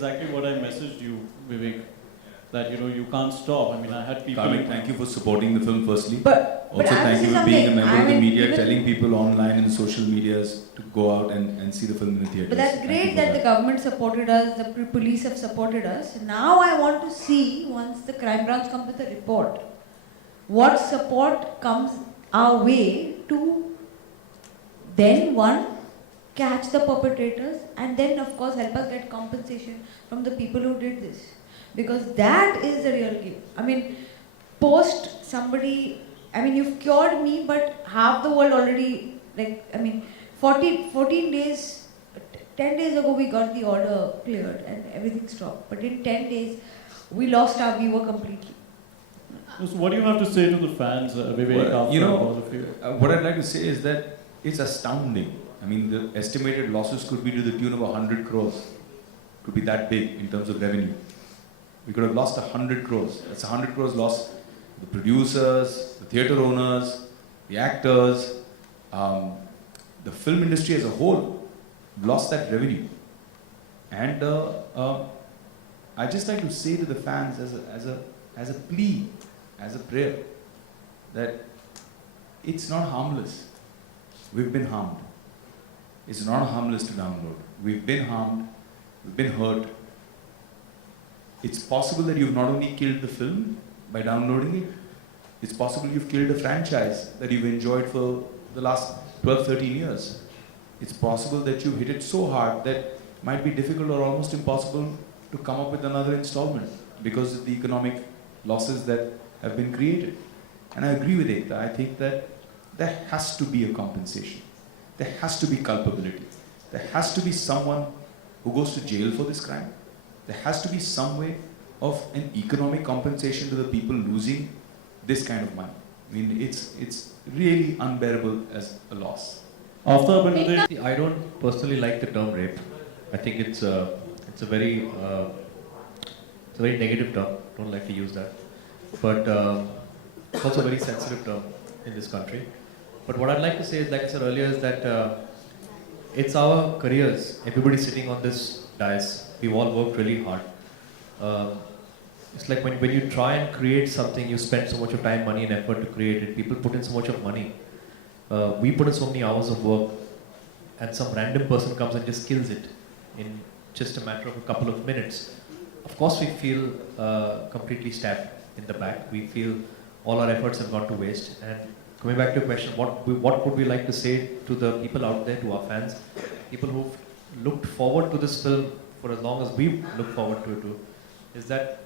exactly what I messaged you, Vivek. That you can't stop. I mean, I had people. Karmik, thank you for supporting the film firstly. But Also, I thank will you say for being a something. member I of the mean, media, even- telling people online and social medias to go out and see the film in the theaters. But that's Thank great you for that the government supported us, the police have supported us. Now I want to see, once the crime branch comes with a report, what support comes our way to then, one, catch the perpetrators, and then of course help us get compensation from the people who did this. Because that is the real game. I mean, post somebody, I mean, you've cured me, but half the world already, like, I mean, 14 days, 10 days ago we got the order cleared and everything stopped. But in 10 days, we lost our viewer completely. So what do you have to say to the fans, Vivek, Well, after all of you? what I'd like to say is that it's astounding. I mean, the estimated losses could be to the tune of 100 crores. Could be that big in terms of revenue. We could have lost 100 crores. That's 100 crores lost. The producers, the theatre owners, the actors, the film industry as a whole lost that revenue. And I just like to say to the fans as a plea, as a prayer, that it's not harmless. We've been harmed. It's not harmless to download. We've been harmed. We've been hurt. It's possible that you've not only killed the film by downloading it, it's possible you've killed a franchise that you've enjoyed for the last 12, 13 years. It's possible that you hit it so hard that it might be difficult or almost impossible to come up with another installment because of the economic losses that have been created. And I agree with Ekta. I think that there has to be a compensation. There has to be culpability. There has to be someone who goes to jail for this crime. There has to be some way of an economic compensation to the people losing this kind of money. I mean, it's really unbearable as a loss. Aftab and Ritesh, I don't personally like the term rape. I think it's a very negative term. Don't like to use that. But it's also a very sensitive term in this country. But what I'd like to say is, like I said earlier, is that it's our careers. Everybody sitting on this dais, we've all worked really hard. It's like when you try and create something, you spend so much of time, money and effort to create it. People put in so much of money. We put in so many hours of work, and some random person comes and just kills it in just a matter of a couple of minutes. Of course we feel completely stabbed in the back. We feel all our efforts have gone to waste. And coming back to your question, what would we like to say to the people out there, to our fans, people who've looked forward to this film for as long as we've looked forward to it too, is that,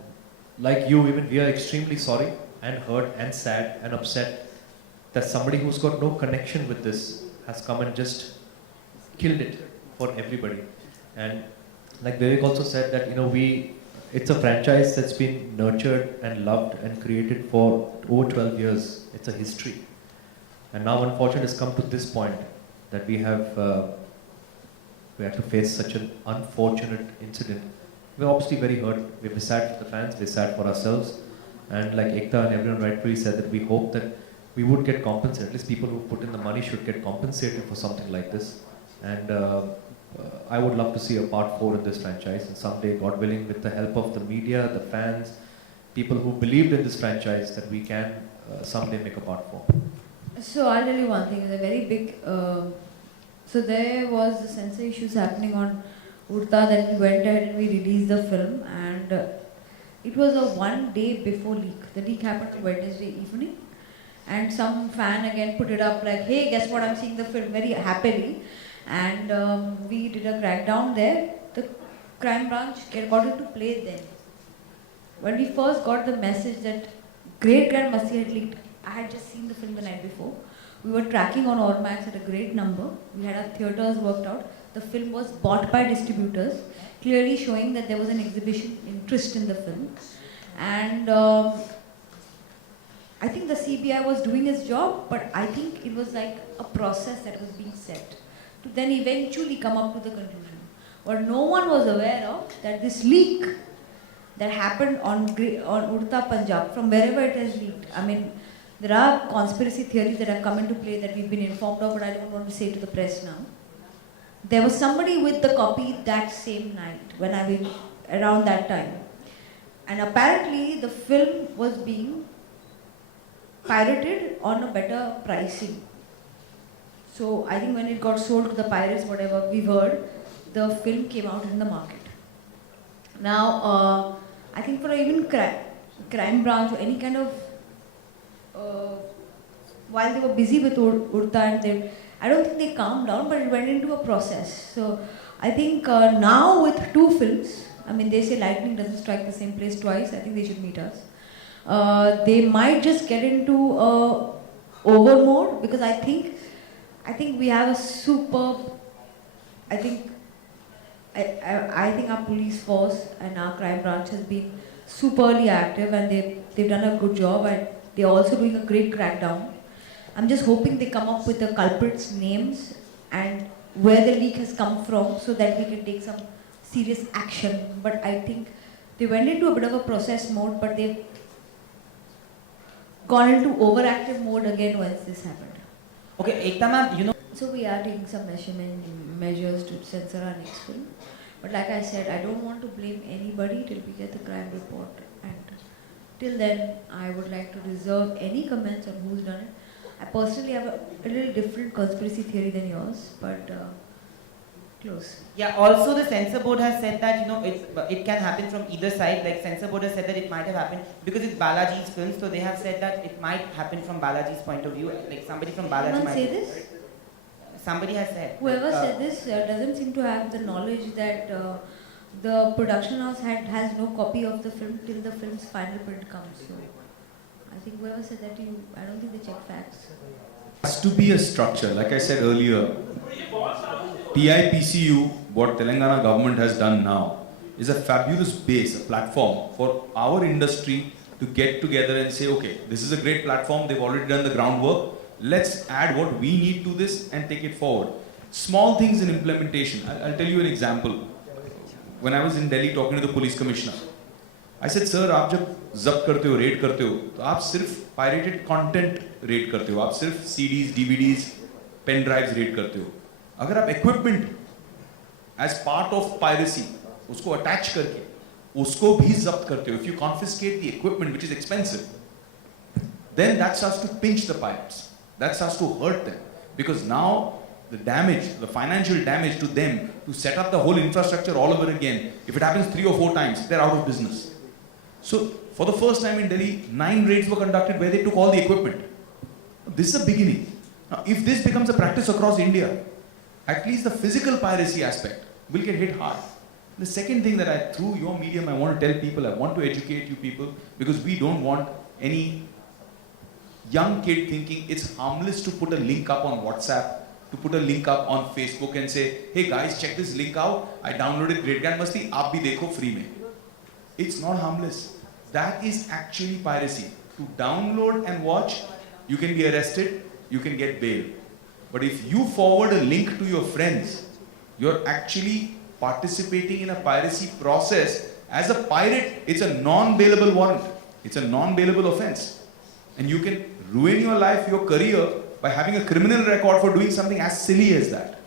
like you, even we are extremely sorry and hurt and sad and upset that somebody who's got no connection with this has come and just killed it for everybody. And like Vivek also said that, it's a franchise that's been nurtured and loved and created for over 12 years. It's a history. And now unfortunately it's come to this point that we have to face such an unfortunate incident. We're obviously very hurt. We're sad for the fans, we're sad for ourselves. And like Ekta and everyone rightfully said, that we hope that we would get compensated. At least people who put in the money should get compensated for something like this. And I would love to see a part 4 in this franchise. And someday, God willing, with the help of the media, the fans, people who believed in this franchise, that we can someday make a part 4. So I'll tell you one thing, it's a very big, so there was the censor issues happening on Urta, then we went ahead and we released the film, and it was a one day before leak. The leak happened on Wednesday evening, and some fan again put it up like, hey, guess what, I'm seeing the film, very happily. And we did a crackdown there. The crime branch got it to play then. When we first got the message that Great Grand Masti had leaked, I had just seen the film the night before. We were tracking on Ormax at a great number. We had our theatres worked out. The film was bought by distributors, clearly showing that there was an exhibition interest in the film. And I think the CBI was doing its job, but I think it was like a process that was being set to then eventually come up to the conclusion. What no one was aware of, that this leak that happened on Urta Punjab, from wherever it has leaked. I mean, there are conspiracy theories that have come into play that we've been informed of, but I don't want to say to the press now. There was somebody with the copy that same night when around that time. And apparently the film was being pirated on a better pricing. So I think when it got sold to the pirates, whatever we've heard, the film came out in the market. Now, I think for even crime branch or any kind of, while they were busy with Urta and I don't think they calmed down, but it went into a process. So I think now with 2 films, I mean they say lightning doesn't strike the same place twice, I think they should meet us. They might just get into over mode because I think we have a superb, I think our police force and our crime branch has been superly active and they've done a good job and they're also doing a great crackdown. I'm just hoping they come up with the culprits' names and where the leak has come from so that we can take some serious action. But I think they went into a bit of a process mode, but they've gone into overactive mode again once this happened. Okay, Ekta ma'am, you know. So we are taking some measures to censor our next film. But like I said, I don't want to blame anybody till we get the crime report. And till then, I would like to reserve any comments on who's done it. I personally have a little different conspiracy theory than yours, but close. Yeah, also the censor board has said that, you know, it can happen from either side. Like censor board has said that it might have happened because it's Balaji's film, so they have said that it might happen from Balaji's point of view. Like somebody from Balaji Someone might say this? Somebody has said. Whoever said this doesn't seem to have the knowledge that the production house has no copy of the film till the film's final print comes. So I think whoever said that I don't think they check facts. Has to be a structure. Like I said earlier, TIPCU, what Telangana government has done now, is a fabulous base, a platform for our industry to get together and say, okay, this is a great platform, they've already done the groundwork, let's add what we need to this and take it forward. Small things in implementation. I'll tell you an example. When I was in Delhi talking to the police commissioner, I said, sir, आप जब जब्त करते हो, red करते हो, तो आप सिर्फ pirated content रेड करते हो, आप सिर्फ CDs, DVDs, pen drives red करते हो. अगर आप equipment as part of piracy उसको attach करके उसको भी जब्त करते हो, if you confiscate the equipment which is expensive, then that starts to pinch the pirates. That starts to hurt them because now the damage, the financial damage to them to set up the whole infrastructure all over again, if it happens 3 or 4 times, they're out of business. So for the first time in Delhi, 9 raids were conducted where they took all the equipment. This is a beginning. Now, if this becomes a practice across India, at least the physical piracy aspect will get hit hard. The second thing that through your medium, I want to tell people, I want to educate you people, because we don't want any young kid thinking it's harmless to put a link up on WhatsApp, to put a link up on Facebook and say, hey guys, check this link out. I downloaded Great Grand Masti, aap bhi dekho free mein. It's not harmless. That is actually piracy. To download and watch, you can be arrested, you can get bail. But if you forward a link to your friends, you're actually participating in a piracy process. As a pirate, it's a non-bailable warrant. It's a non-bailable offense. And you can ruin your life, your career, by having a criminal record for doing something as silly as that.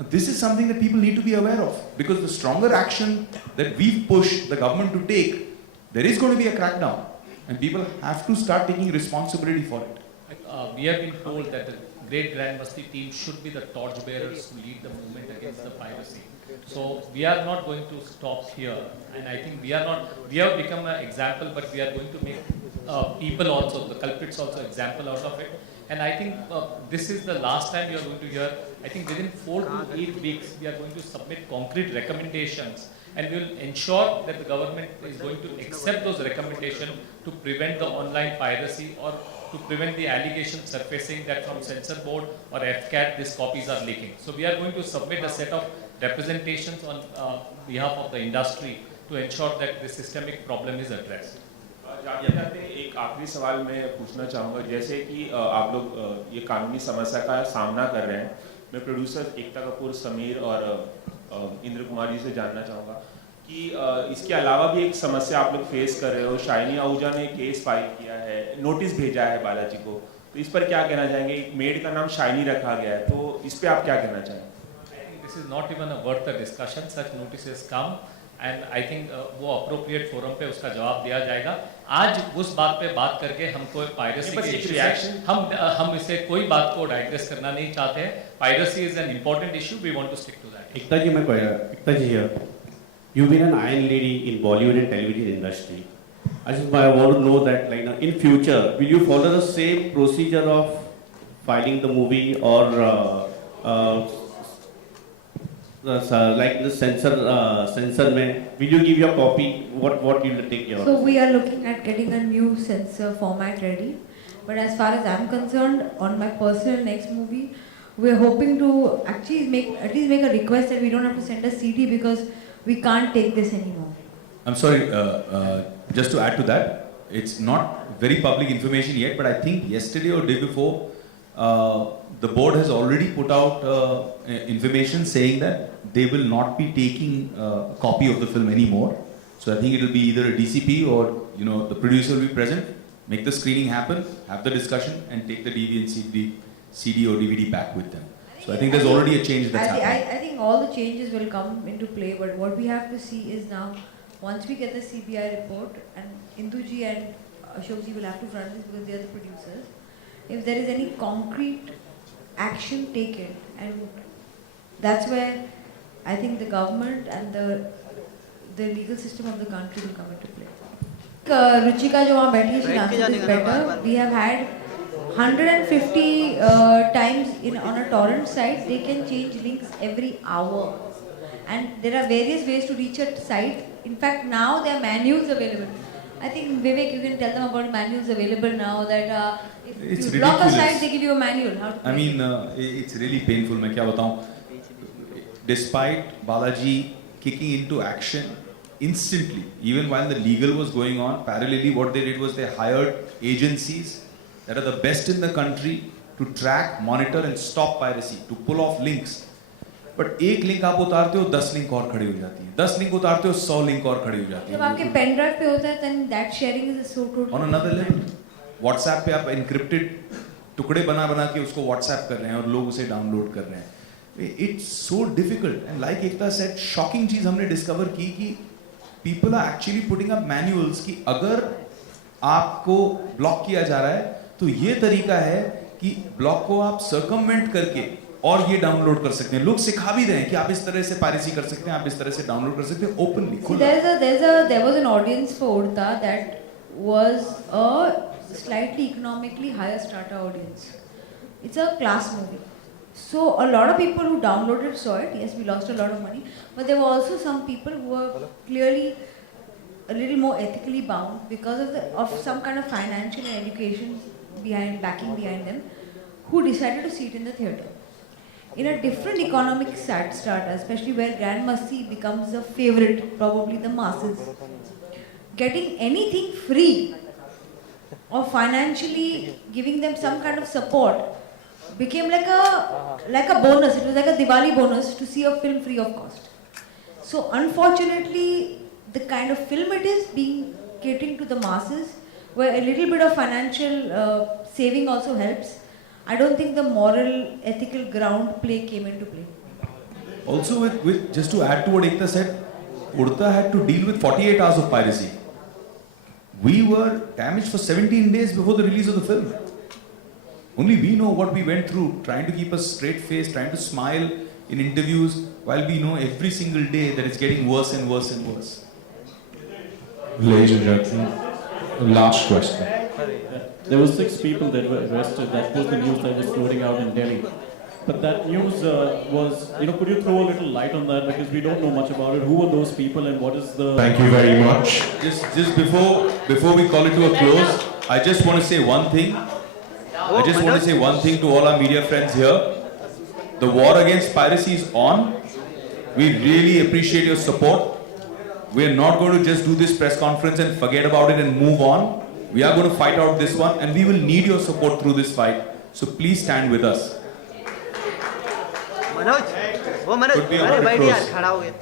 Now, this is something that people need to be aware of, because the stronger action that we've pushed the government to take, there is going to be a crackdown, and people have to start taking responsibility for it. We have been told that the Great Grand Masti team should be the torchbearers who lead the movement against the piracy. So we are not going to stop here, and I think we have become an example, but we are going to make people also, the culprits also, example out of it. And I think this is the last time you are going to hear. I think within 4 to 8 weeks, we are going to submit concrete recommendations, and we will ensure that the government is going to accept those recommendations to prevent the online piracy or to prevent the allegation surfacing that from censor board or FCAT these copies are leaking. So we are going to submit a set of representations on behalf of the industry to ensure that the systemic problem is addressed. जाते जाते एक आखिरी सवाल मैं पूछना चाहूँगा, जैसे कि आप लोग ये कानूनी समस्या का सामना कर रहे हैं, मैं प्रोड्यूसर एकता कपूर, समीर और इंद्र कुमार जी से जानना चाहूँगा कि इसके अलावा भी एक समस्या आप लोग फेस कर रहे हो। शाइनी आहूजा ने केस फाइल किया है, नोटिस भेजा है बालाजी को, तो इस पर क्या कहना चाहेंगे? मेड का नाम शाइनी रखा गया है, तो इस पर आप क्या कहना चाहेंगे? I think this is not even a worth a discussion. Such notices come, and I think वो अप्रोप्रिएट फोरम पे उसका जवाब दिया जाएगा। आज उस बात पे बात करके हमको पायरेसी के इश्यू से हम इसे कोई बात को डाइग्रेस करना नहीं चाहते हैं। Piracy is an important issue, we want to stick to that. Ekta ji, Ekta ji here. You've been an iron lady in Bollywood and television industry. I just want to know that, like, in future, will you follow the same procedure of filing the movie or like the censor mein, will you give your copy? What will you take your? So we are looking at getting a new censor format ready. But as far as I'm concerned, on my personal next movie, we're hoping to actually at least make a request that we don't have to send a CD because we can't take this anymore. I'm sorry, just to add to that, it's not very public information yet, but I think yesterday or day before, the board has already put out information saying that they will not be taking a copy of the film anymore. So I think it will be either a DCP or the producer will be present, make the screening happen, have the discussion, and take the DVD and CD or DVD back with them. So I think there's already a change that's happening. I think all the changes will come into play, but what we have to see is now, once we get the CBI report, and Induji and Ashokji will have to run this because they are the producers, if there is any concrete action taken, and that's where I think the government and the legal system of the country will come into play. Ruchika jo wahan bathi hai, she answered this better. We have had 150 times on a torrent site, they can change links every hour. And there are various ways to reach a site. In fact, now there are manuals available. I think, Vivek, you can tell them about manuals available now that if It's you block a ridiculous. site, they give you a manual. How to I mean, it's really painful. मैं क्या बताऊँ? Despite Balaji kicking into action instantly, even while the legal was going on, parallelly what they did was they hired agencies that are the best in the country to track, monitor and stop piracy, to pull off links. But एक link आप उतारते हो 10 link और खड़ी हो जाती है, 10 link उतारते हो 100 लिंक और खड़ी हो जाती है। जब आपके पेन ड्राइव पे होता है, then that sharing is so totally On another level, WhatsApp पे आप encrypted टुकड़े बना के उसको WhatsApp कर रहे हैं और लोग उसे डाउनलोड कर रहे हैं। It's so difficult, and like Ekta said, shocking चीज हमने discover की कि people are actually putting up manuals कि अगर आपको ब्लॉक किया जा रहा है तो ये तरीका है कि ब्लॉक को आप सर्कमवेंट करके और ये डाउनलोड कर सकते हैं। लोग सिखा भी रहे हैं कि आप इस तरह से पायरेसी कर सकते हैं, आप इस तरह से डाउनलोड कर सकते हैं openly. There was an audience for Urta that was a slightly economically higher strata audience. It's a class movie. So a lot of people who downloaded saw it. Yes, we lost a lot of money, but there were also some people who were clearly a little more ethically bound because of some kind of financial and education backing behind them, who decided to see it in the theatre. In a different economic strata, especially where Grand Masti becomes a favorite, probably the masses, getting anything free or financially giving them some kind of support became like a bonus. It was like a Diwali bonus to see a film free of cost. So unfortunately, the kind of film it is being catering to the masses, where a little bit of financial saving also helps. I don't think the moral, ethical ground play came into play. Also, with just to add to what Ekta said, Urta had to deal with 48 hours of piracy. We were damaged for 17 days before the release of the film. Only we know what we went through, trying to keep a straight face, trying to smile in interviews, while we know every single day that it's getting worse and worse and worse. Ladies and gentlemen, last question. There were 6 people that were arrested. That was the news that was floating out in Delhi. But that news was, could you throw a little light on that, because we don't know much about it. Who were those people and what is the... Thank you very much. Just before we call it to a close, I just want to say one thing. I just want to say one thing to all our media friends here. The war against piracy is on. We really appreciate your support. We are not going to just do this press conference and forget about it and move on. We are going to fight out this one, and we will need your support through this fight. So please stand with us. Manoj वो Manoj Could be अरे about to बैठ यार close. खड़ा हो गया